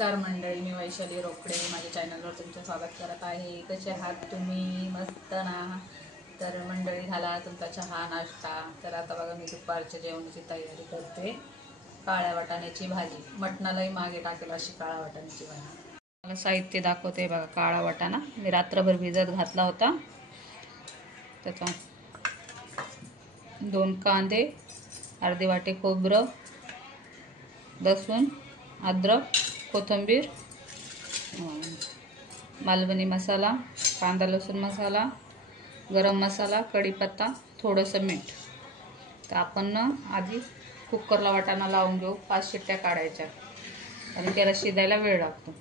नमस्कार मंडळी, मी वैशाली रोकडे माझ्या चॅनलवर तुमचं स्वागत करत आहे। कसे आहात तुम्ही? मस्त ना? तर मंडळी, झाला तुमचा चहा नाश्ता? तर आता बघा मी दुपारच्या जेवणाची तयारी करते। काळ्या वाटाण्याची भाजी, मटणालाही मागे टाकेल अशी काळ्या वाटाण्याची भाजी। मला साहित्य दाखवते बघा। काळा वाटाणा मी रात्रभर भिजत घातला होता, त्याचा 2 कांदे, अर्धे वाटे खोबरं, लसूण, अद्रक, कोथिंबीर, मालवणी मसाला, कांदा लसूण मसाला, गरम मसाला, कढीपत्ता, थोडंसं मीठ। तर आपण आधी कुकरला वाटाणा लावून घेऊ। 5 शिट्ट्या काढायच्या आणि त्याला शिजायला वेळ लागतो।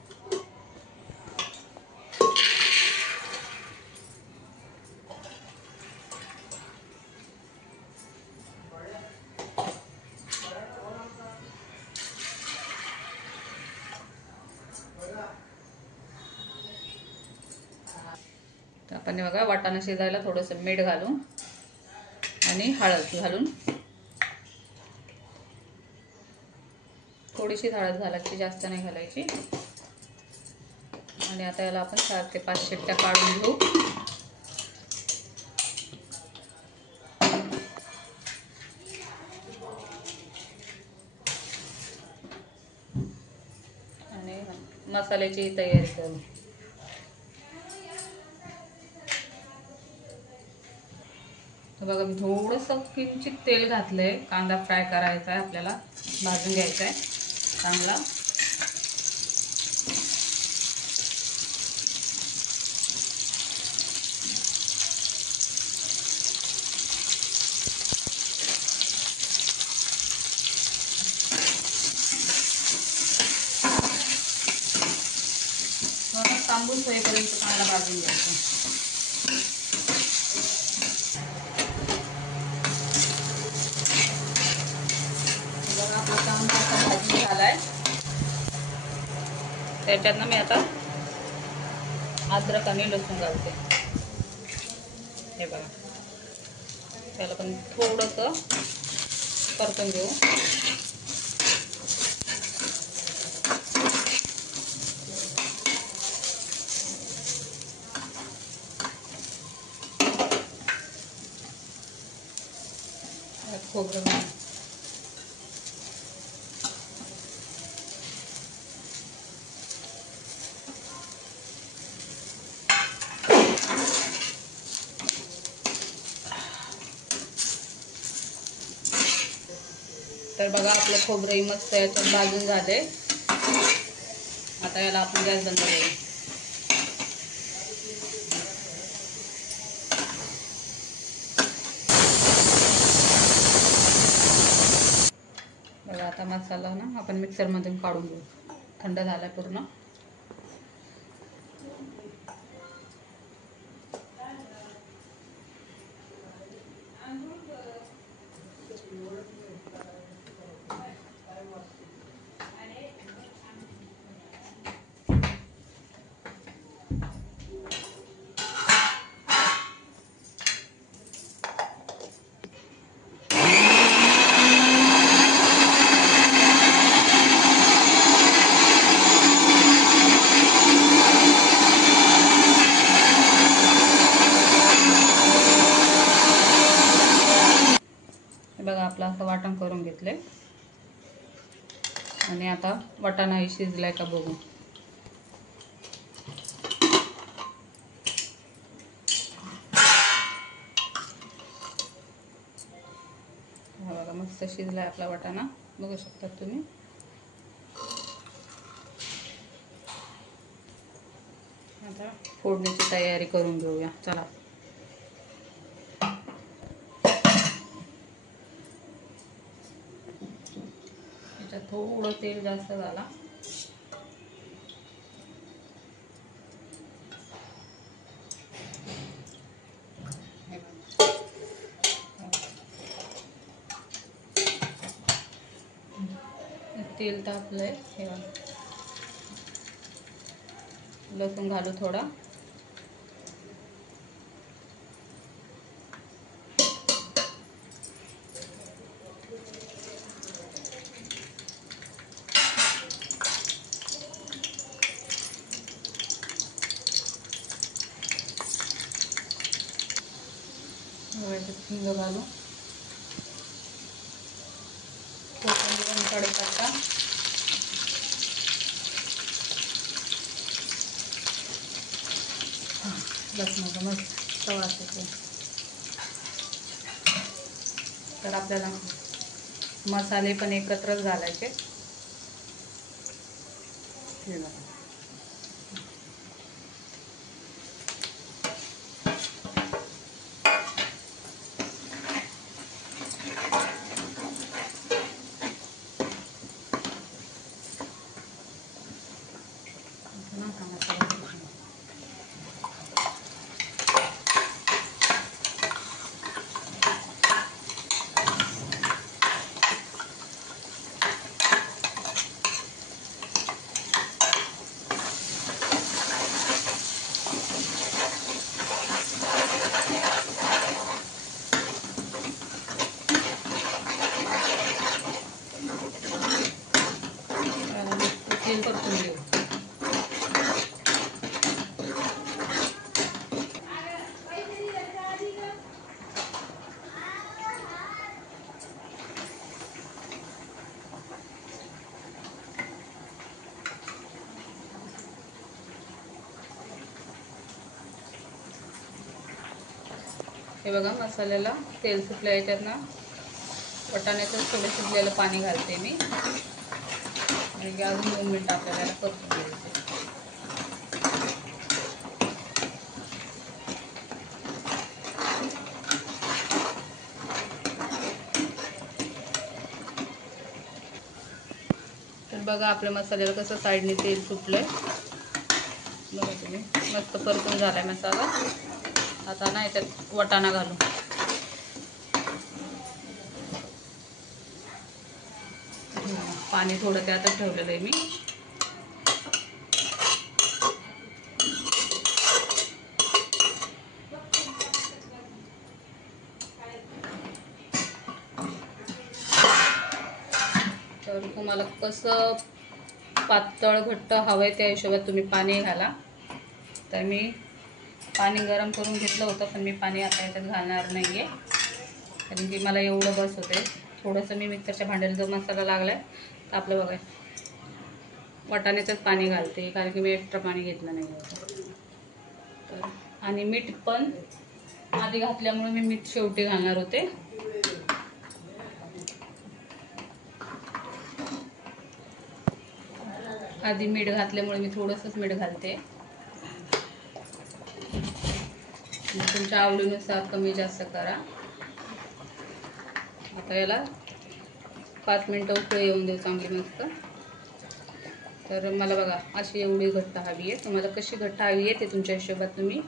तर आपण बघा वाटाणा शिजायला थोडंसं मीठ घालून आणि हळद घालून, थोडीशी हळद घालायची, जास्त नाही घालायची। आणि आता याला आपण 4 ते 5 शिट्ट्या काढून घेऊ। आणि मसाल्याची तयारी करू। तर बघा मी थोडंसं किंचित तेल घातलंय। कांदा फ्राय करायचा आहे आपल्याला, भाजून घ्यायचा आहे चांगला। तांबूस होईपर्यंत चांगला भाजून घ्यायचा। बघा आपला कांदा भाजून झालाय। त्याच्यात मी आता अद्रक आणि लसूण घालते। हे बघा, त्याला पण थोडंसं परतून घेऊ। खोबरं तर बघा आपलं खोबरंही मस्त याच्यात भाजून झाले। आता याला आपण गॅस बंद करू। बघा आता मसाला ना आपण मिक्सरमधून काढून घेऊ, थंड झाला पूर्ण। बघा आपलं असं वाटण करून घेतले आणि आता वाटाणाही शिजलाय का बघू। बघा मस्त शिजलाय आपला वाटाणा, बघू शकता तुम्ही। आता फोडणीची तयारी करून घेऊया, चला। याच्यात थोडं तेल जास्त झाला। तेल तापलंय, हे लसूण घालू थोडा। हिंग घालू, कोथिंबीर आणि कढीपत्ता, बस माझं मस्त वास येते. तर आपल्याला मसाले पण एकत्रच घालायचे. हे बघा, तेल परतून घेऊ. हे बघा, मसाल्याला तेल सुटलं. याच्यातनं वाटाण्याचं थोडं सुटलेलं पाणी घालते मी. आणि अजून 2 मिनटं आपल्याला परतून घ्यायचे. तर बघा, आपल्या मसाल्याला कसं साईडने तेल सुटलंय. बघा तुम्ही, मस्त परतून झालाय मसाला. आता ना याच्यात वाटाणा घालू. पाणी थोडं त्यातच ठेवलेलं आहे मी. तर तुम्हाला कसं पातळ घट्ट हवं आहे त्या हिशोबात तुम्ही पाणी घाला. तर मी पाणी गरम करून घेतलं होतं, पण मी पाणी आता याच्यात घालणार नाही आहे, कारण की मला एवढं बस होते. थोडंसं मी मिक्सरच्या भांड्याला जो मसाला लागला आहे तर आपलं बघा वाटाण्याचंच पाणी घालते, कारण की मी एक्स्ट्रा पाणी घेतलं नाही होतं. तर आणि मीठ पण आधी घातल्यामुळे मी मीठ शेवटी घालणार होते. आधी मीठ घातल्यामुळे मी थोडंसंच मीठ घालते. तुमच्या आवडीनुसार कमी जास्त करा. आता याला 5 मिनटं उकळी येऊन देऊ चांगली मस्त. तर मला बघा अशी एवढी घट्ट हवी आहे. तुम्हाला कशी घट्ट हवी आहे ते तुमच्या हिशोबात तुम्ही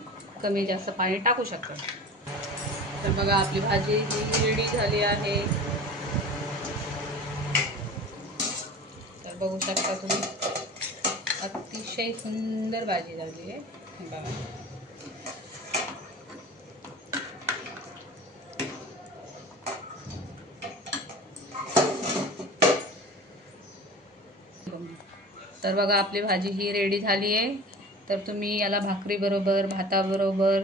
कमी जास्त पाणी टाकू शकता. तर बघा, आपली भाजी ही रेडी झाली आहे. तर बघू शकता तुम्ही, अतिशय सुंदर भाजी झाली आहे. बघा, तर बघा आपली भाजी ही रेडी झाली आहे. तर तुम्ही याला भाकरीबरोबर, भाताबरोबर,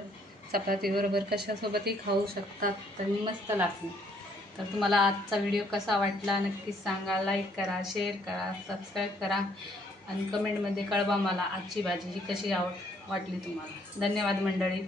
चपातीबरोबर कशासोबतही खाऊ शकतात. तर मस्त लागते. तर तुम्हाला आजचा व्हिडिओ कसा वाटला नक्कीच सांगा. लाईक करा, शेअर करा, सबस्क्राईब करा आणि कमेंटमध्ये कळवा मला आजची भाजी ही कशी वाटली तुम्हाला. धन्यवाद मंडळी.